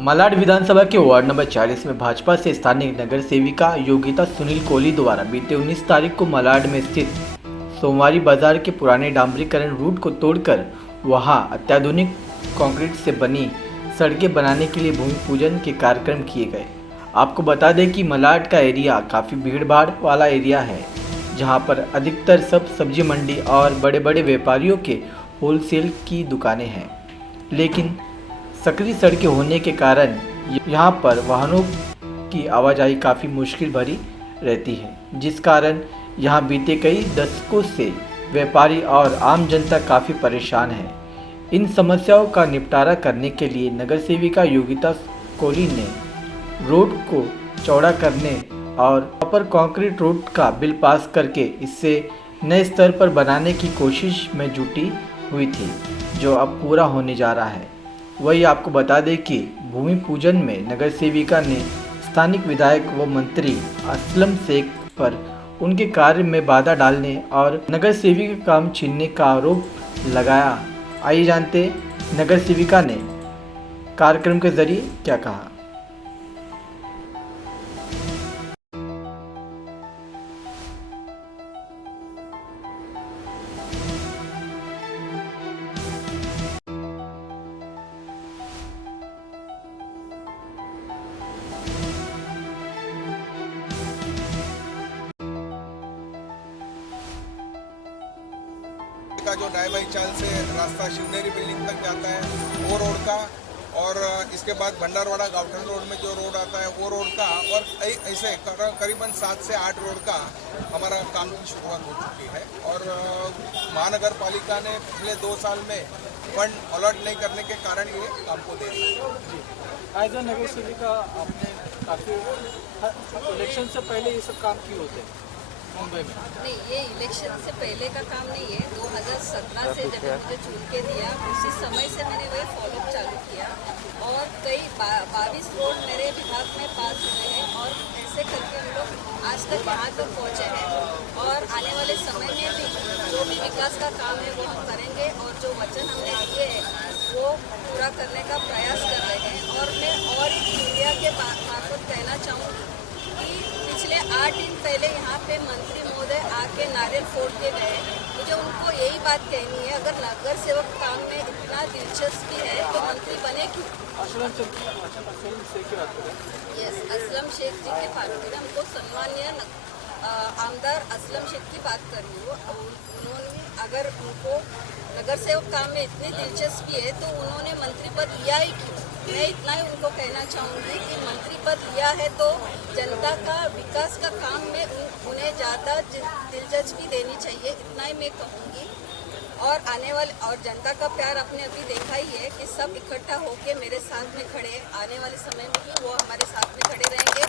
मलाड विधानसभा के ward number 40 में भाजपा से स्थानीय नगर सेविका योगिता सुनील कोहली द्वारा बीते 19 तारीख को मलाड में स्थित सोमवारी बाजार के पुराने डामरीकरण रूट को तोड़कर वहां अत्याधुनिक कंक्रीट से बनी सड़कें बनाने के लिए भूमि पूजन के कार्यक्रम किए गए। आपको बता दें कि मलाड का एरिया काफ़ी भीड़ भाड़ वाला एरिया है, जहां पर अधिकतर सब सब्जी मंडी और बड़े बड़े व्यापारियों के होलसेल की दुकानें हैं, लेकिन सकरी सड़कें होने के कारण यहाँ पर वाहनों की आवाजाही काफ़ी मुश्किल भरी रहती है, जिस कारण यहाँ बीते कई दशकों से व्यापारी और आम जनता काफ़ी परेशान है। इन समस्याओं का निपटारा करने के लिए नगर सेविका योगिता कोहली ने रोड को चौड़ा करने और प्रॉपर कंक्रीट रोड का बिल पास करके इसे नए स्तर पर बनाने की कोशिश में जुटी हुई थी, जो अब पूरा होने जा रहा है। वही आपको बता दें कि भूमि पूजन में नगर सेविका ने स्थानिक विधायक व मंत्री असलम शेख पर उनके कार्य में बाधा डालने और नगर सेविका का काम छीनने का आरोप लगाया। आइए जानते नगर सेविका ने कार्यक्रम के जरिए क्या कहा। का जो ढाई बाई चाल से रास्ता शिवनेरी बिल्डिंग तक जाता है वो रोड का, और इसके बाद भंडारवाड़ा गाउटन रोड में जो रोड आता है वो रोड का, और ऐसे करीबन 7 से 8 रोड का हमारा काम की शुरुआत हो चुकी है। और महानगर पालिका ने पिछले 2 साल में फंड अलॉट नहीं करने के कारण ये काम को दे दिया। एज अ नगर सेविका आपने काफ़ी इलेक्शन से पहले ये सब काम किए होते हैं मुंबई में? नहीं, ये इलेक्शन से पहले का काम नहीं है। 2017 से जब मुझे चुन के दिया उसी समय से मैंने वही फॉलोअप चालू किया, और कई 22 रोड मेरे विभाग में पास हुए हैं, और ऐसे करके हम लोग आज तक यहाँ तक पहुँचे हैं। और आने वाले समय में भी जो भी विकास का काम है वो हम करेंगे, और जो वचन हमने दिए हैं वो पूरा करने का प्रयास कर रहे हैं। और मैं और एक मीडिया के मार्फत कहना चाहूँगी कि पिछले 8 दिन पहले यहाँ पे मंत्री महोदय आके नारियल फोड़ के गए। मुझे उनको यही बात कहनी है, अगर नगर सेवक काम में इतना दिलचस्पी है तो मंत्री बने क्यों? असलम शेख की बात करें। यस, असलम शेख जी की बात करें। हमको सम्मानीय आमदार असलम शेख की बात कर रही हूँ। उन्होंने अगर उनको नगर सेवक काम में इतनी दिलचस्पी है तो उन्होंने मंत्री पद लिया ही क्यों? मैं इतना ही उनको कहना चाहूँगी कि मंत्री पद लिया है तो जनता का विकास का काम में उन्हें ज़्यादा दिलचस्पी देनी चाहिए, इतना ही मैं कहूँगी। और आने वाले और जनता का प्यार आपने अभी देखा ही है कि सब इकट्ठा होके मेरे साथ में खड़े, आने वाले समय में भी वो हमारे साथ में खड़े रहेंगे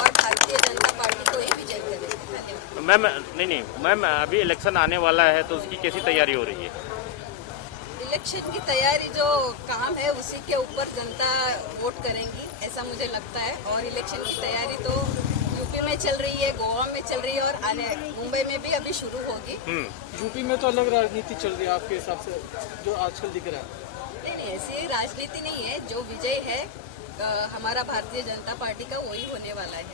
और भारतीय जनता पार्टी को ही विजय करेंगे। धन्यवाद। मैम नहीं मैम, अभी इलेक्शन आने वाला है तो उसकी कैसी तैयारी हो रही है? इलेक्शन की तैयारी जो काम है उसी के ऊपर जनता वोट करेंगी, ऐसा मुझे लगता है। और इलेक्शन की तैयारी तो यूपी में चल रही है, गोवा में चल रही है, और आने मुंबई में भी अभी शुरू होगी। यूपी में तो अलग राजनीति चल रही है आपके हिसाब से जो आजकल दिख रहा है? नहीं, ऐसी राजनीति नहीं है। जो विजय है हमारा भारतीय जनता पार्टी का वही होने वाला है।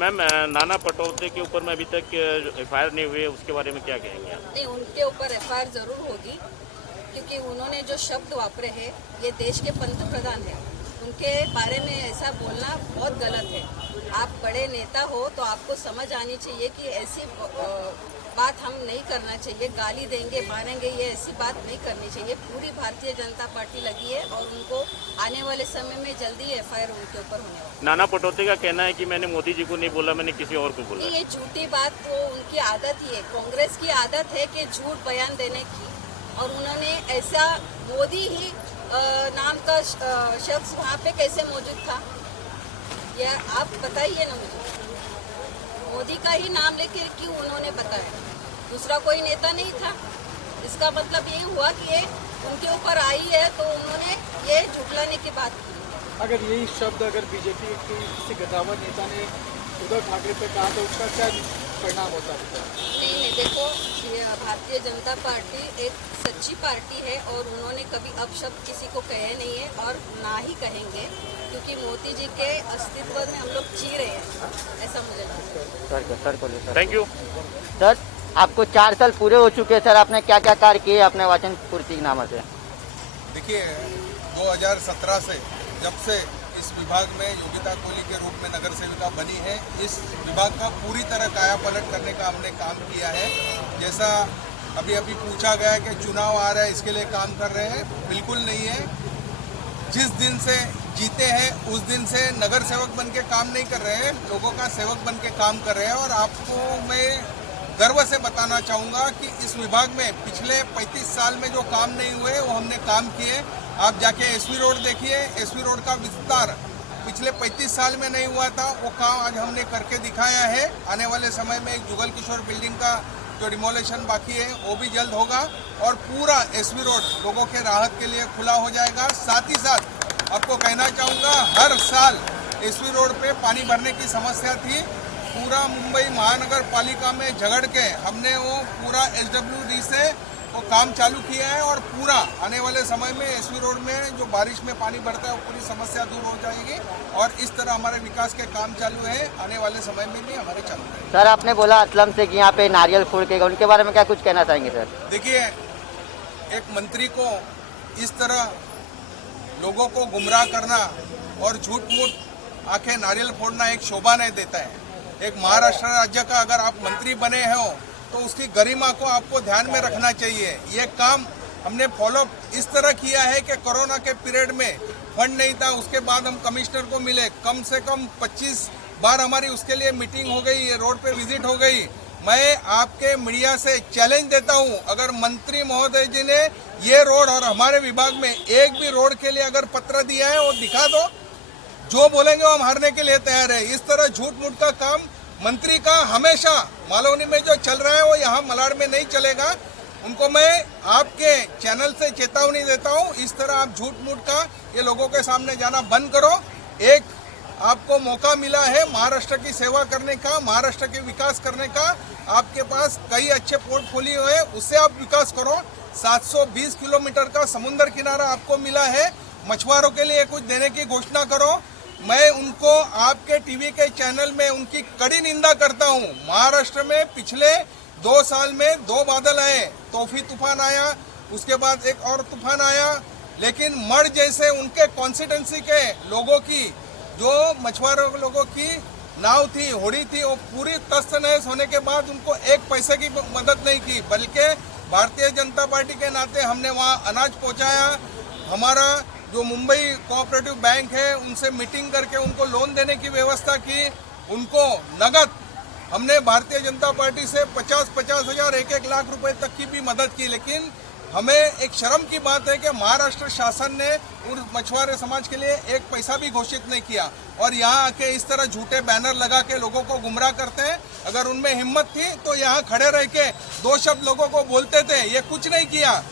मैम, नाना पटोले के ऊपर में अभी तक FIR नहीं हुई है, उसके बारे में क्या कहेंगे आप? नहीं, उनके ऊपर FIR जरूर होगी, क्योंकि उन्होंने जो शब्द वापरे हैं ये देश के पंत प्रधान हैं, उनके बारे में ऐसा बोलना बहुत गलत है। आप बड़े नेता हो तो आपको समझ आनी चाहिए कि ऐसी बात हम नहीं करना चाहिए। गाली देंगे, मारेंगे, ये ऐसी बात नहीं करनी चाहिए। पूरी भारतीय जनता पार्टी लगी है और उनको आने वाले समय में जल्दी FIR उनके ऊपर होने वाला। नाना पटोले का कहना है कि मैंने मोदी जी को नहीं बोला, मैंने किसी और को बोला। ये झूठी बात, वो उनकी आदत ही है। कांग्रेस की आदत है कि झूठ बयान देने की, और उन्होंने ऐसा मोदी ही नाम का शख्स वहाँ पे कैसे मौजूद था, यह आप बताइए ना मुझे। मोदी का ही नाम लेकर क्यों उन्होंने बताया? दूसरा कोई नेता नहीं था। इसका मतलब ये हुआ कि ये उनके ऊपर आई है तो उन्होंने ये झुठलाने की बात की। अगर यही शब्द अगर बीजेपी के किसी गद्दावर नेता ने उद्धव ठाकरे पे कहा तो उसका क्या परिणाम होता है? नहीं, देखो, भारतीय जनता पार्टी एक सच्ची पार्टी है और उन्होंने कभी अपशब्द किसी को कहे नहीं है और ना ही कहेंगे। क्योंकि मोदी जी के अस्तित्व में हम लोग जी रहे हैं, ऐसा मुझे लगता है। Thank you. सर आपको 4 साल पूरे हो चुके हैं सर, आपने क्या क्या कार्य किए अपने वचन पूर्ति के नाम से? देखिए 2017 से जब से इस विभाग में योगिता कोहली के रूप में नगर सेविका बनी है, इस विभाग का पूरी तरह काया पलट करने का हमने काम किया है। जैसा अभी पूछा गया है कि चुनाव आ रहा है इसके लिए काम कर रहे हैं, बिल्कुल नहीं है। जिस दिन से जीते हैं उस दिन से नगर सेवक बन के काम नहीं कर रहे हैं, लोगों का सेवक बन के काम कर रहे हैं। और आपको मैं गर्व से बताना चाहूँगा कि इस विभाग में पिछले 35 साल में जो काम नहीं हुए वो हमने काम किए। आप जाके एसवी रोड देखिए, एसवी रोड का विस्तार पिछले 35 साल में नहीं हुआ था, वो काम आज हमने करके दिखाया है। आने वाले समय में एक जुगल किशोर बिल्डिंग का जो डिमोलेशन बाकी है वो भी जल्द होगा और पूरा एसवी रोड लोगों के राहत के लिए खुला हो जाएगा। साथ ही साथ आपको कहना चाहूँगा, हर साल एसवी रोड पे पानी भरने की समस्या थी। पूरा मुंबई महानगर पालिका में झगड़ के हमने वो पूरा SWD से वो काम चालू किया है और पूरा आने वाले समय में एसवी रोड में जो बारिश में पानी भरता है वो पूरी समस्या दूर हो जाएगी। और इस तरह हमारे विकास के काम चालू है, आने वाले समय में भी हमारे चालू है। सर आपने बोला असलम से कि यहाँ पे नारियल फोड़ के, उनके बारे में क्या कुछ कहना चाहेंगे सर? देखिए, एक मंत्री को इस तरह लोगों को गुमराह करना और झूठ मूठ आंखें नारियल फोड़ना एक शोभा नहीं देता है। एक महाराष्ट्र राज्य का अगर आप मंत्री बने हो तो उसकी गरिमा को आपको ध्यान में रखना चाहिए। ये काम हमने फॉलो इस तरह किया है कि कोरोना के पीरियड में फंड नहीं था, उसके बाद हम कमिश्नर को मिले, कम से कम 25 बार हमारी उसके लिए मीटिंग हो गई, ये रोड पे विजिट हो गई। मैं आपके मीडिया से चैलेंज देता हूं, अगर मंत्री महोदय जी ने ये रोड और हमारे विभाग में एक भी रोड के लिए अगर पत्र दिया है वो दिखा दो, जो बोलेंगे वो हम हारने के लिए तैयार है। इस तरह झूठ मूठ का काम मंत्री का हमेशा मालवनी में जो चल रहा है वो यहाँ मलाड में नहीं चलेगा। उनको मैं आपके चैनल से चेतावनी देता हूँ, इस तरह आप झूठ मूठ का ये लोगों के सामने जाना बंद करो। एक आपको मौका मिला है महाराष्ट्र की सेवा करने का, महाराष्ट्र के विकास करने का। आपके पास कई अच्छे पोर्टफोलियो है, उससे आप विकास करो। 720 किलोमीटर का समुद्र किनारा आपको मिला है, मछुआरों के लिए कुछ देने की घोषणा करो। मैं उनको आपके टीवी के चैनल में उनकी कड़ी निंदा करता हूं। महाराष्ट्र में पिछले 2 साल में 2 बादल आए, तोफी तूफान आया, उसके बाद एक और तूफान आया, लेकिन मड़ जैसे उनके कॉन्स्टिट्यूंसी के लोगों की, जो मछुआरों लोगों की नाव थी, होड़ी थी, वो पूरी तस्त नहस होने के बाद उनको एक पैसे की मदद नहीं की, बल्कि भारतीय जनता पार्टी के नाते हमने वहाँ अनाज पहुँचाया। हमारा जो मुंबई कोऑपरेटिव बैंक है उनसे मीटिंग करके उनको लोन देने की व्यवस्था की, उनको नगद हमने भारतीय जनता पार्टी से 50-50 हज़ार 1-1 लाख रुपए तक की भी मदद की। लेकिन हमें एक शर्म की बात है कि महाराष्ट्र शासन ने उन मछुआरे समाज के लिए एक पैसा भी घोषित नहीं किया और यहाँ आके इस तरह झूठे बैनर लगा के लोगों को गुमराह करते हैं। अगर उनमें हिम्मत थी तो यहाँ खड़े रह के 2 शब्द लोगों को बोलते थे, ये कुछ नहीं किया।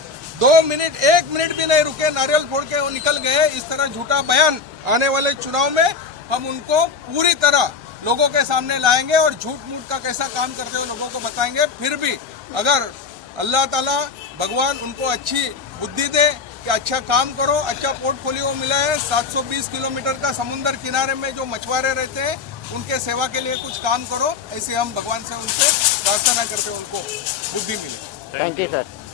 2 मिनट 1 मिनट भी नहीं रुके, नारियल फोड़ के वो निकल गए। इस तरह झूठा बयान आने वाले चुनाव में हम उनको पूरी तरह लोगों के सामने लाएंगे और झूठ मूठ का कैसा काम करते हुए लोगों को बताएंगे। फिर भी अगर अल्लाह ताला भगवान उनको अच्छी बुद्धि दे कि अच्छा काम करो, अच्छा पोर्टफोलियो मिला है, 720 किलोमीटर का समुद्र किनारे में जो मछुआरे रहते हैं उनके सेवा के लिए कुछ काम करो, ऐसे हम भगवान से उनसे प्रार्थना करते हैं उनको बुद्धि मिले। Thank you sir.